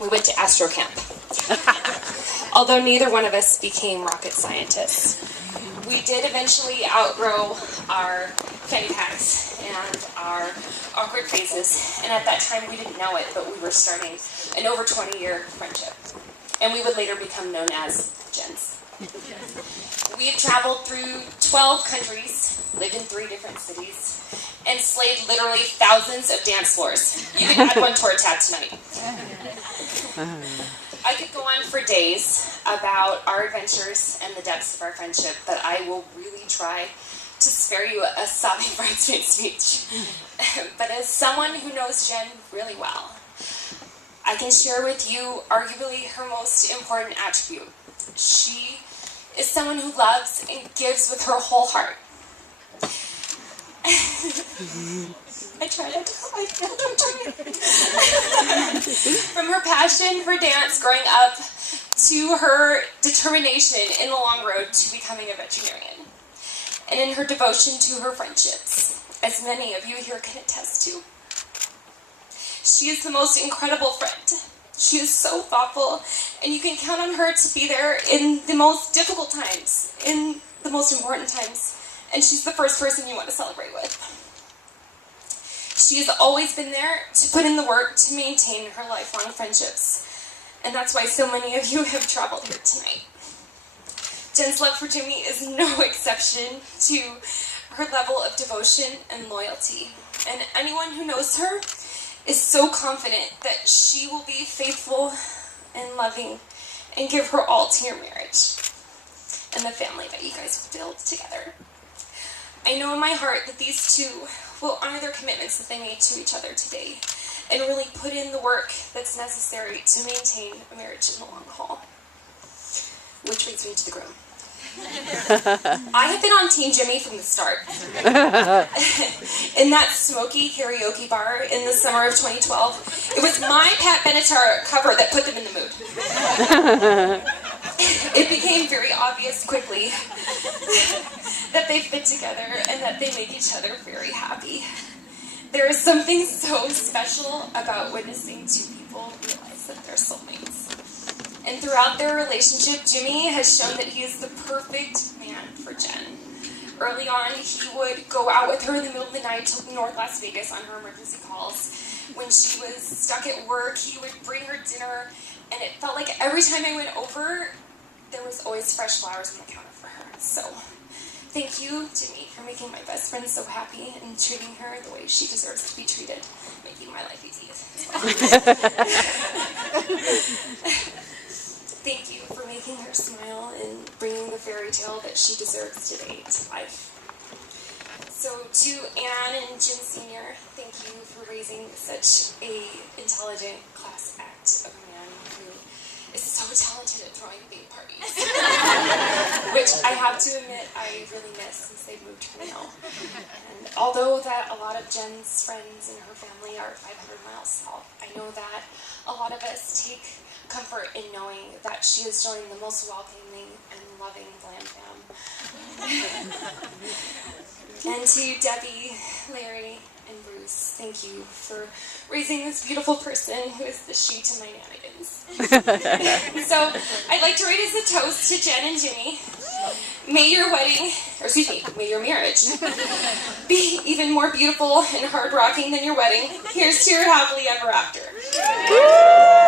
we went to Astro Camp. Although neither one of us became rocket scientists. We did eventually outgrow our fanny packs and our awkward phases, and at that time we didn't know it, but we were starting an over 20-year friendship. And we would later become known as Gens. We have traveled through 12 countries, lived in 3 different cities, and slayed literally thousands of dance floors. You can add one to our tab tonight. I could go on for days about our adventures and the depths of our friendship, but I will really try to spare you a sobbing bridesmaid speech. But as someone who knows Jen really well, I can share with you arguably her most important attribute. She is someone who loves and gives with her whole heart. I try not to cry. From her passion for dance growing up to her determination in the long road to becoming a veterinarian, and in her devotion to her friendships, as many of you here can attest to. She is the most incredible friend. She is so thoughtful, and you can count on her to be there in the most difficult times, in the most important times, and she's the first person you want to celebrate with. She has always been there to put in the work to maintain her lifelong friendships, and that's why so many of you have traveled here tonight. Jen's love for Jimmy is no exception to her level of devotion and loyalty, and anyone who knows her is so confident that she will be faithful and loving and give her all to your marriage and the family that you guys will build together. I know in my heart that these two will honor their commitments that they made to each other today and really put in the work that's necessary to maintain a marriage in the long haul. Which brings me to the groom. I have been on Team Jimmy from the start. In that smoky karaoke bar in the summer of 2012, it was my Pat Benatar cover that put them in the mood. It became very obvious quickly that they fit together and that they make each other very happy. There is something so special about witnessing two people realize that they're soulmates. And throughout their relationship, Jimmy has shown that he is the perfect man for Jen. Early on, he would go out with her in the middle of the night to North Las Vegas on her emergency calls. When she was stuck at work, he would bring her dinner, and it felt like every time I went over, there was always fresh flowers on the counter for her. So, thank you, Jimmy, for making my best friend so happy and treating her the way she deserves to be treated, making my life easy as well. Thank you for making her smile and bringing the fairy tale that she deserves today to life. So to Anne and Jim Sr., thank you for raising such a intelligent class act of a man who is so talented at throwing big parties. Which I have to admit I really miss since they've moved to Reno. And although that a lot of Jen's friends and her family are 500 miles south, I know that a lot of us take comfort in knowing that she has joined the most welcoming and loving Glam Fam. And to Debbie, Larry, and Bruce, thank you for raising this beautiful person who is the she to my nanigans. So, I'd like to raise a toast to Jen and Jimmy. May your wedding, or excuse me, may your marriage be even more beautiful and hard-rocking than your wedding. Here's to your happily ever after. Yeah.